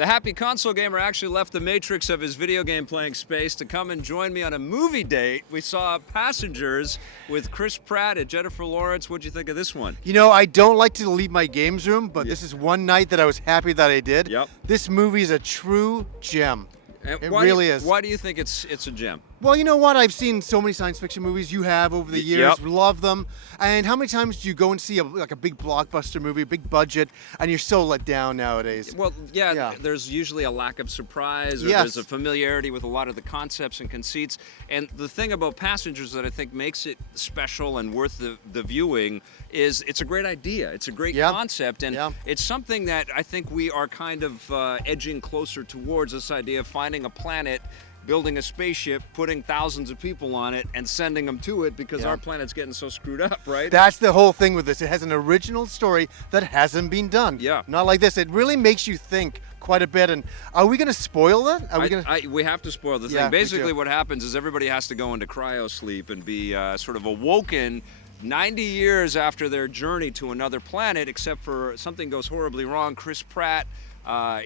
The happy console gamer actually left the matrix of his video game playing space to come and join me on a movie date. We saw Passengers with Chris Pratt and Jennifer Lawrence. What'd you think of this one? You know, I don't like to leave my games room, but this is one night that I was happy that I did. Yep. This movie is a true gem. And It really is. Why do you think it's a gem? Well, you know what? I've seen so many science fiction movies. You have over the years. Yep. Love them. And how many times do you go and see a big blockbuster movie, a big budget, and you're so let down nowadays? Well, yeah, Yeah. there's usually a lack of surprise, or Yes. there's a familiarity with a lot of the concepts and conceits. And the thing about Passengers that I think makes it special and worth the viewing is it's a great idea. It's a great Yeah. concept, and Yeah. it's something that I think we are kind of edging closer towards, this idea of finding a planet, building a spaceship, putting thousands of people on it, and sending them to it because Yeah. our planet's getting so screwed up, right? That's the whole thing with this. It has an original story that hasn't been done. Yeah. Not like this. It really makes you think quite a bit. And are we going to spoil that? Are we going to? We have to spoil the thing. Yeah, we Basically, do. what happens is everybody has to go into cryo sleep and be sort of awoken 90 years after their journey to another planet, except for something goes horribly wrong. Chris Pratt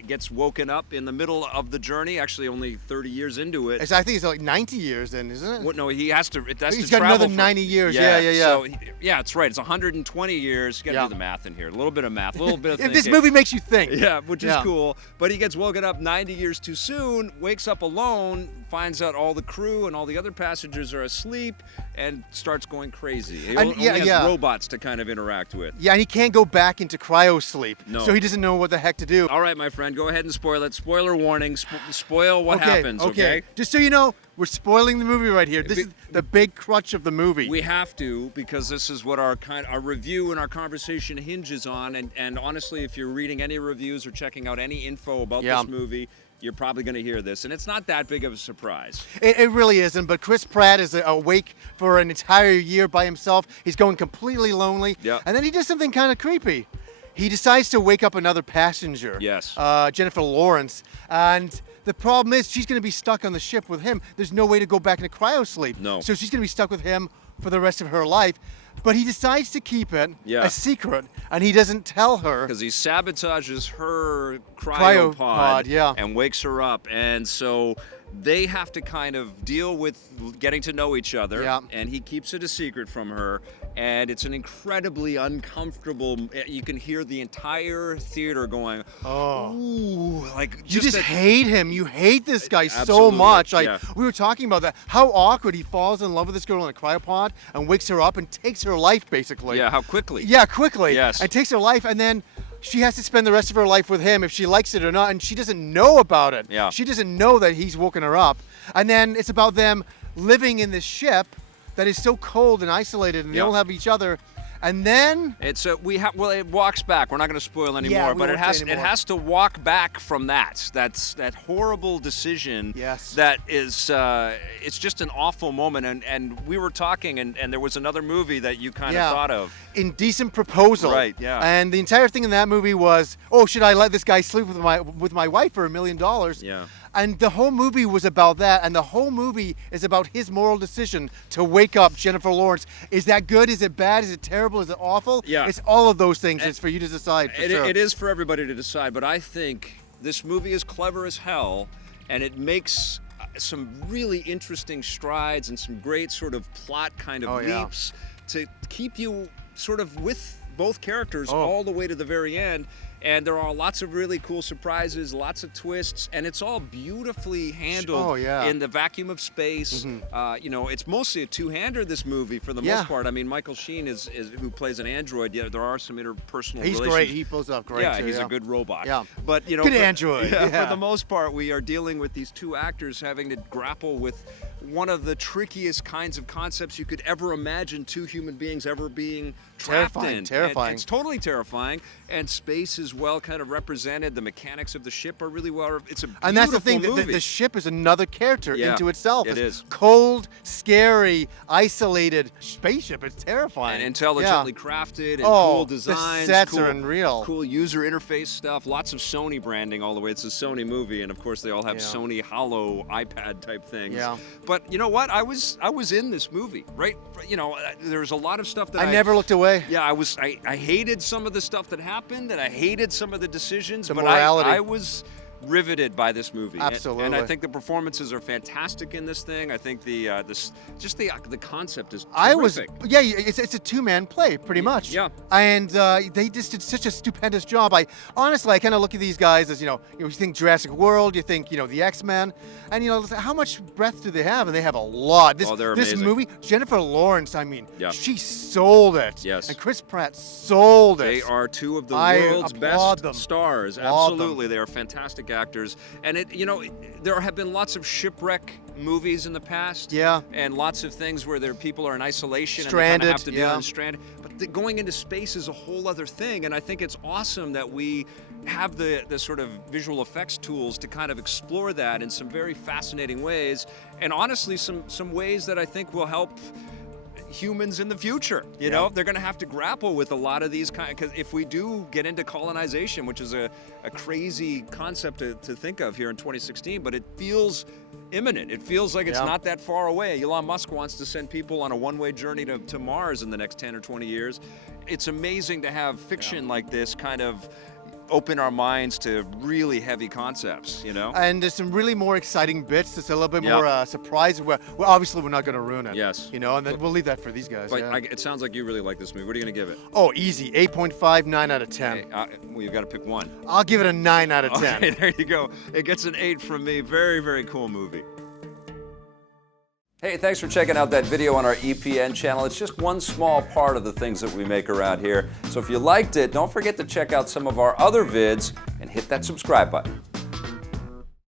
gets woken up in the middle of the journey, actually only 30 years into it. I think it's like 90 years then, isn't it? What, no, he has to. He's got another 90 years. Yeah. So yeah, it's right. It's 120 years. You got to Yeah. do the math in here. A little bit of math. A little bit of If this thinking. movie makes you think. Yeah, which is Yeah. cool. But he gets woken up 90 years too soon, wakes up alone, finds out all the crew and all the other passengers are asleep, and starts going crazy. He And- only yeah, has yeah. robots to kind of interact with. Yeah, and he can't go back into cryo sleep. No. So he doesn't know what the heck to do. All right, my friend, go ahead and spoil it. Spoiler warning. Spoil what happens, okay? Just so you know, we're spoiling the movie right here. This is the big crutch of the movie. We have to, because this is what our review and our conversation hinges on. And honestly, if you're reading any reviews or checking out any info about Yeah. this movie, you're probably going to hear this. And it's not that big of a surprise. It really isn't, but Chris Pratt is awake for an entire year by himself. He's going completely lonely. Yeah. And then he does something kind of creepy. He decides to wake up another passenger. Yes. Jennifer Lawrence. And the problem is she's going to be stuck on the ship with him. There's no way to go back into cryo sleep. No. So she's going to be stuck with him for the rest of her life. But he decides to keep it Yeah. a secret, and he doesn't tell her. Because he sabotages her Cryopod, cryopod yeah. and wakes her up. And so they have to kind of deal with getting to know each other. Yeah. And he keeps it a secret from her. And it's an incredibly uncomfortable. You can hear the entire theater going, Oh. ooh, like You just that- hate him. You hate this guy so Absolutely, much. Like yeah. we were talking about that. How awkward. He falls in love with this girl in a cryopod and wakes her up and takes her life, basically. Yeah, how quickly. Yeah, quickly. Yes. And takes her life, and then she has to spend the rest of her life with him if she likes it or not, and she doesn't know about it. Yeah. She doesn't know that he's woken her up. And then it's about them living in this ship that is so cold and isolated, and they Yeah. don't have each other. And then It's it walks back. We're not going to spoil anymore, Yeah, we but it won't say has anymore. to walk back from that. That's that horrible decision. Yes. That is it's just an awful moment. And we were talking, and there was another movie that you kind Yeah. of thought of. Indecent Proposal. Right, yeah. And the entire thing in that movie was, oh, should I let this guy sleep with my wife for $1 million? Yeah. And the whole movie was about that, and the whole movie is about his moral decision to wake up Jennifer Lawrence. Is that good? Is it bad? Is it terrible? Is it awful? Yeah. It's all of those things. It's for you to decide, for sure. It is for everybody to decide, but I think this movie is clever as hell, and it makes some really interesting strides and some great sort of plot kind of Oh, yeah. leaps to keep you sort of with both characters Oh. all the way to the very end. And there are lots of really cool surprises, lots of twists, and it's all beautifully handled Oh, yeah. in the vacuum of space. It's mostly a two-hander, this movie, for the Yeah. most part. I mean, Michael Sheen is who plays an android. Yeah, there are some interpersonal He's relations. great. He pulls off great. Yeah, too, he's a good robot. Yeah. But Good android, For yeah. the most part, we are dealing with these two actors having to grapple with one of the trickiest kinds of concepts you could ever imagine two human beings ever being trapped Terrifying, in. terrifying. And it's totally terrifying. And space is well kind of represented. The mechanics of the ship are really well. It's a beautiful And that's the thing, movie. the ship is another character Yeah, into itself. it It's is. cold, scary, isolated spaceship. It's terrifying. And intelligently Yeah. crafted and Oh, cool the designs. sets cool, are unreal. Cool user interface stuff. Lots of Sony branding all the way. It's a Sony movie, and of course they all have Yeah. Sony Hollow iPad type things. Yeah. But you know what? I was in this movie, right? There's a lot of stuff that I never looked away. Yeah, I hated some of the stuff that happened, and I hated some of the decisions. The but morality. I was riveted by this movie. Absolutely. And I think the performances are fantastic in this thing. I think the concept is terrific. It's a two-man play pretty much. Yeah. And they just did such a stupendous job. I kind of look at these guys as, you think Jurassic World, you think, the X-Men, and how much breadth do they have? And they have a lot. They're this amazing. movie, Jennifer Lawrence, Yeah. she sold it. Yes. And Chris Pratt sold it. They are two of the I world's applaud best them. stars. Applaud them. Absolutely, they are fantastic actors. And there have been lots of shipwreck movies in the past. Yeah. And lots of things where people are in isolation Stranded, and they kind of have to deal yeah. with stranded. But going into space is a whole other thing. And I think it's awesome that we have the sort of visual effects tools to kind of explore that in some very fascinating ways. And honestly, some ways that I think will help humans in the future. They're going to have to grapple with a lot of these because if we do get into colonization, which is a crazy concept to think of here in 2016, but it feels imminent. It feels like it's not that far away. Elon Musk wants to send people on a one-way journey to Mars in the next 10 or 20 years. It's amazing to have fiction like this kind of open our minds to really heavy concepts, And there's some really more exciting bits. It's a little bit more surprise. Obviously, we're not going to ruin it. Yes. And then we'll leave that for these guys. But Yeah. it sounds like you really like this movie. What are you going to give it? Oh, easy. 8.5, 9 out of 10. Hey, well, you've got to pick one. I'll give it a 9 out of 10. Okay, there you go. It gets an 8 from me. Very, very cool movie. Hey, thanks for checking out that video on our EPN channel. It's just one small part of the things that we make around here. So if you liked it, don't forget to check out some of our other vids and hit that subscribe button.